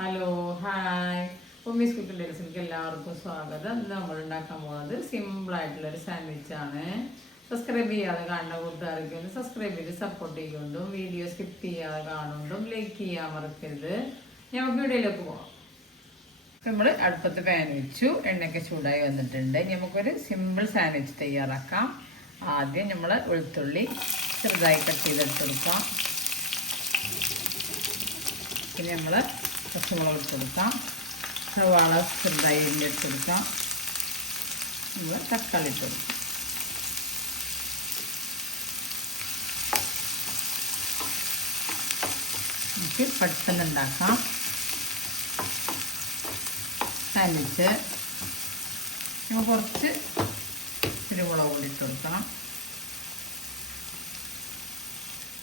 Hello hi Ummis cooking ഡേയ്സിലേക്ക് എല്ലാവർക്കും സ്വാഗതം. ഇന്ന് നമ്മൾ ഉണ്ടാക്കാൻ പോകുന്നത് സിമ്പിളായിട്ടുള്ളൊരു സാൻഡ്വിച്ചാണ്. സബ്സ്ക്രൈബ് ചെയ്യാതെ കാണുന്ന കൂട്ടുകാർക്ക് ഒന്ന് സബ്സ്ക്രൈബ് ചെയ്ത് സപ്പോർട്ട് ചെയ്യുകൊണ്ടും വീഡിയോ സ്കിപ്പ് ചെയ്യാതെ കാണുകൊണ്ടും ലൈക്ക് ചെയ്യാൻ മറക്കരുത്. നമുക്ക് വീഡിയോയിലേക്ക് പോകാം. നമ്മൾ അടുപ്പത്ത് പാൻ വെച്ചു, എണ്ണയൊക്കെ ചൂടായി വന്നിട്ടുണ്ട്. നമുക്കൊരു സിമ്പിൾ സാൻഡ്വിച്ച് തയ്യാറാക്കാം. ആദ്യം നമ്മൾ വെളുത്തുള്ളി ചെറുതായി കട്ട് ചെയ്തെടുത്ത് കൊടുക്കാം. പിന്നെ നമ്മൾ പച്ചമുളക് ഇട്ട് കൊടുക്കാം. സവാള ചെറുതായി ഇട്ട് കൊടുക്കാം. നമ്മൾ തക്കാളി ഇട്ട് കൊടുക്കാം. നമുക്ക് പെട്ടെന്ന് ഉണ്ടാക്കാം സാൻഡ്വിച്ച്. നമ്മൾ കുറച്ച് കുരുമുളക് പൊടി ഇട്ട് കൊടുക്കണം.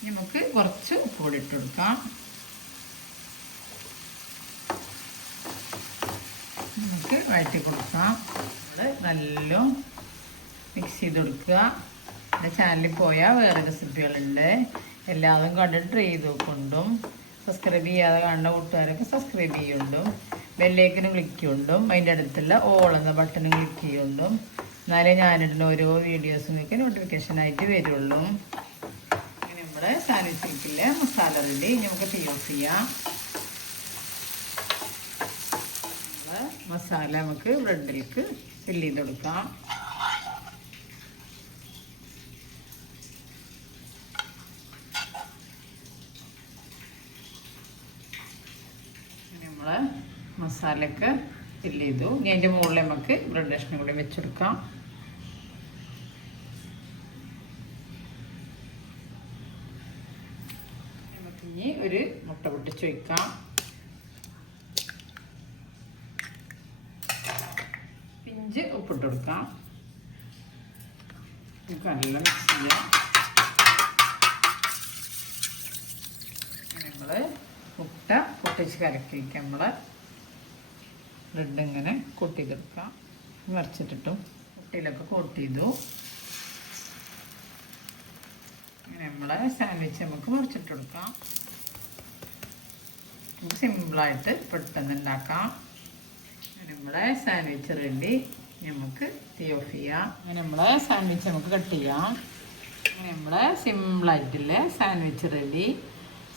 നമുക്ക് കുറച്ച് ഉപ്പ് പൊടി ഇട്ട് കൊടുക്കാം. നമുക്ക് വഴറ്റി കൊടുക്കാം. നമ്മൾ നല്ല മിക്സ് ചെയ്ത് കൊടുക്കുക. എൻ്റെ ചാനലിൽ പോയാൽ വേറെ റെസിപ്പികളുണ്ട്, എല്ലാതും കണ്ടിട്ട് ട്രൈ ചെയ്ത് കൊണ്ടും സബ്സ്ക്രൈബ് ചെയ്യാതെ കാണുന്ന കൂട്ടുകാരൊക്കെ സബ്സ്ക്രൈബ് ചെയ്യുകൊണ്ടും ബെല്ലേക്കിനും ക്ലിക്ക് ചെയ്യുകൊണ്ടും അതിൻ്റെ അടുത്തുള്ള ഓൾ എന്ന ബട്ടണും ക്ലിക്ക് ചെയ്യുകൊണ്ടും എന്നാലേ ഞാനിടുന്ന ഓരോ വീഡിയോസും നിങ്ങൾക്ക് നോട്ടിഫിക്കേഷനായിട്ട് വരുള്ളൂ. അങ്ങനെ നമ്മുടെ സാൻഡ്വിച്ചിലേക്കുള്ള മസാല റെഡി. നമുക്ക് തീ ഓഫ് ചെയ്യാം. മസാല നമുക്ക് ബ്രെഡിലേക്ക് ഫില്ല് ചെയ്ത് കൊടുക്കാം. നമ്മൾ മസാലയൊക്കെ ഫില്ല് ചെയ്തു. ഇനി അതിൻ്റെ മുകളിൽ നമുക്ക് ബ്രെഡ് കഷ്ണം കൂടി വെച്ചെടുക്കാം. നമുക്കിനി ഒരു മുട്ട പൊട്ടിച്ച് വയ്ക്കാം. ഇഞ്ചി ഉപ്പിട്ട് കൊടുക്കാം. നല്ല മിക്സ് ചെയ്യാം. നമ്മൾ മുട്ട പൊട്ടിച്ച് കലക്കി വയ്ക്കാം. നമ്മൾ ബ്രെഡ് ഇങ്ങനെ കോട്ട് ചെയ്തെടുക്കാം. നിറച്ചിട്ടിട്ടും മുട്ടയിലൊക്കെ കോട്ട് ചെയ്തു. അങ്ങനെ നമ്മളെ സാൻഡ്വിച്ച് നമുക്ക് മുറിച്ചിട്ട് കൊടുക്കാം. നമുക്ക് സിമ്പിളായിട്ട് പെട്ടെന്ന് ഉണ്ടാക്കാം. നമ്മുടെ സാൻഡ്വിച്ച് റെഡി. നമുക്ക് തീ ഓഫ് ചെയ്യാം. അങ്ങനെ നമ്മളെ സാൻഡ്വിച്ച് നമുക്ക് കട്ട് ചെയ്യാം. അങ്ങനെ നമ്മളെ സിമ്പിളായിട്ടുള്ള സാൻഡ്വിച്ച് റെഡി.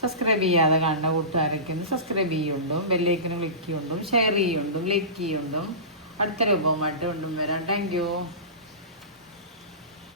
സബ്സ്ക്രൈബ് ചെയ്യാതെ കാണുന്ന കൂട്ടുകാരൊക്കെ ഒന്ന് സബ്സ്ക്രൈബ് ചെയ്യുകൊണ്ടും ബെല്ലൈക്കനും ക്ലിക്ക് ചെയ്യുകൊണ്ടും ഷെയർ ചെയ്യുകൊണ്ടും ലൈക്ക് ചെയ്യുകൊണ്ടും അടുത്ത രൂപവുമായിട്ട് കൊണ്ടും വരാം. Thank you.